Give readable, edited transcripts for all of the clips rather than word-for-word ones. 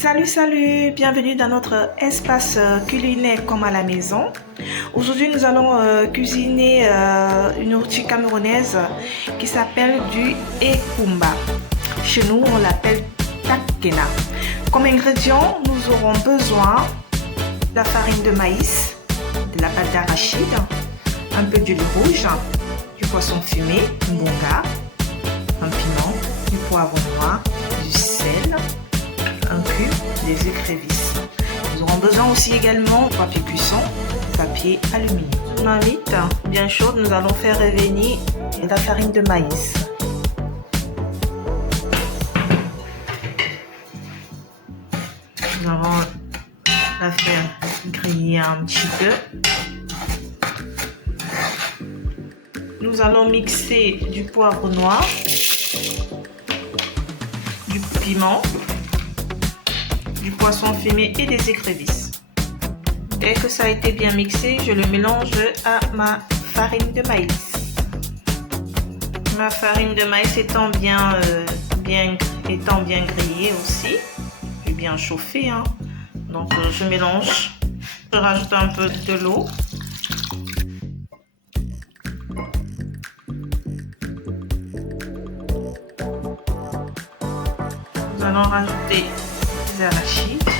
Salut, bienvenue dans notre espace culinaire comme à la maison. Aujourd'hui nous allons cuisiner une nourriture camerounaise qui s'appelle du ekumba. Chez nous on l'appelle takena. Comme ingrédients, nous aurons besoin de la farine de maïs, de la pâte d'arachide, un peu d'huile rouge, du poisson fumé, un bonga, un piment, du poivre noir, du sel, un cube, des écrevisses. Nous aurons besoin aussi également de papier cuisson, de papier aluminium. Dans la vite bien chaude, nous allons faire revenir la farine de maïs. Nous allons la faire griller un petit peu. Nous allons mixer du poivre noir, du piment, du poisson fumé et des écrevisses. Dès que ça a été bien mixé, je le mélange à ma farine de maïs. Ma farine de maïs étant bien grillée aussi, et bien chauffée, hein. Donc je mélange, je rajoute un peu de l'eau. Nous allons rajouter des arachides.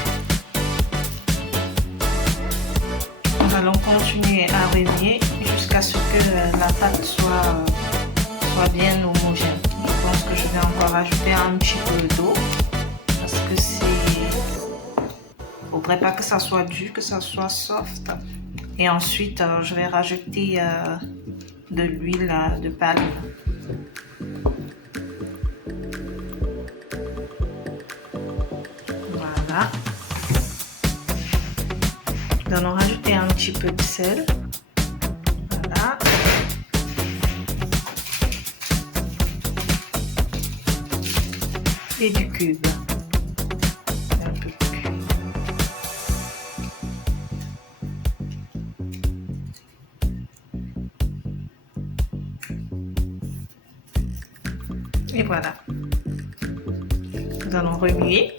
Nous allons continuer à remuer jusqu'à ce que la pâte soit bien homogène. Je pense que je vais encore rajouter un petit peu d'eau parce que faudrait pas que ça soit dur, que ça soit soft. Et ensuite, je vais rajouter de l'huile de palme. Voilà. Nous allons rajouter un petit peu de sel. Voilà. Et du cube. Un peu de cube. Et voilà. Nous allons remuer.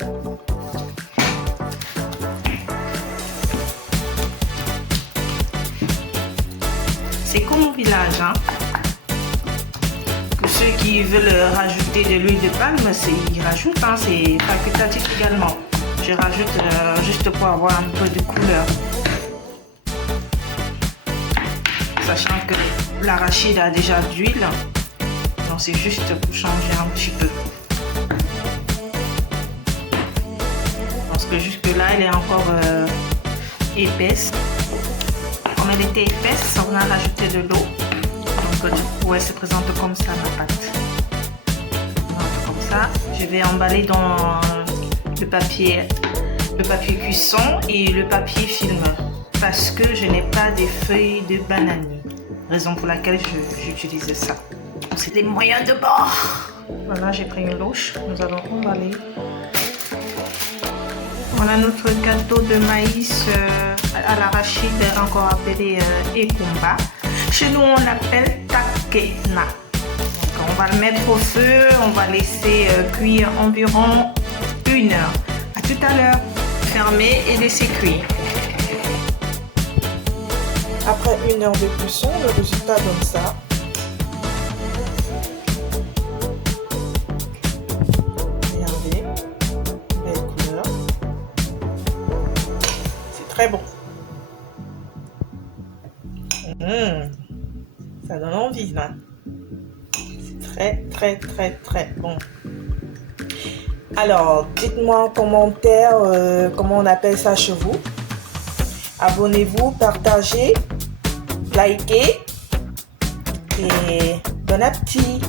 C'est comme au village, hein. Pour ceux qui veulent rajouter de l'huile de palme, ils rajoutent, hein. C'est facultatif également. Je rajoute juste pour avoir un peu de couleur. Sachant que l'arachide a déjà d'huile, donc c'est juste pour changer un petit peu. Parce que jusque là, elle est encore épaisse. Comme elle était épaisse, on a rajouté de l'eau. Donc du coup, elle se présente comme ça, ma pâte. Donc, comme ça, je vais emballer dans le papier cuisson et le papier film. Parce que je n'ai pas des feuilles de bananier. Raison pour laquelle j'utilise ça. C'est des moyens de bord. Voilà, j'ai pris une louche. Nous allons emballer. Voilà notre gâteau de maïs à l'arachide, encore appelé ekumba. Chez nous, on l'appelle takena. Donc, on va le mettre au feu, on va laisser cuire environ 1 heure. À tout à l'heure. Fermer et laisser cuire. Après 1 heure de cuisson, le résultat donne ça. Regardez, belle couleur. C'est très bon. Ça donne envie, là. C'est très bon. Alors, dites-moi en commentaire comment on appelle ça chez vous. Abonnez-vous, partagez, likez et bon appétit.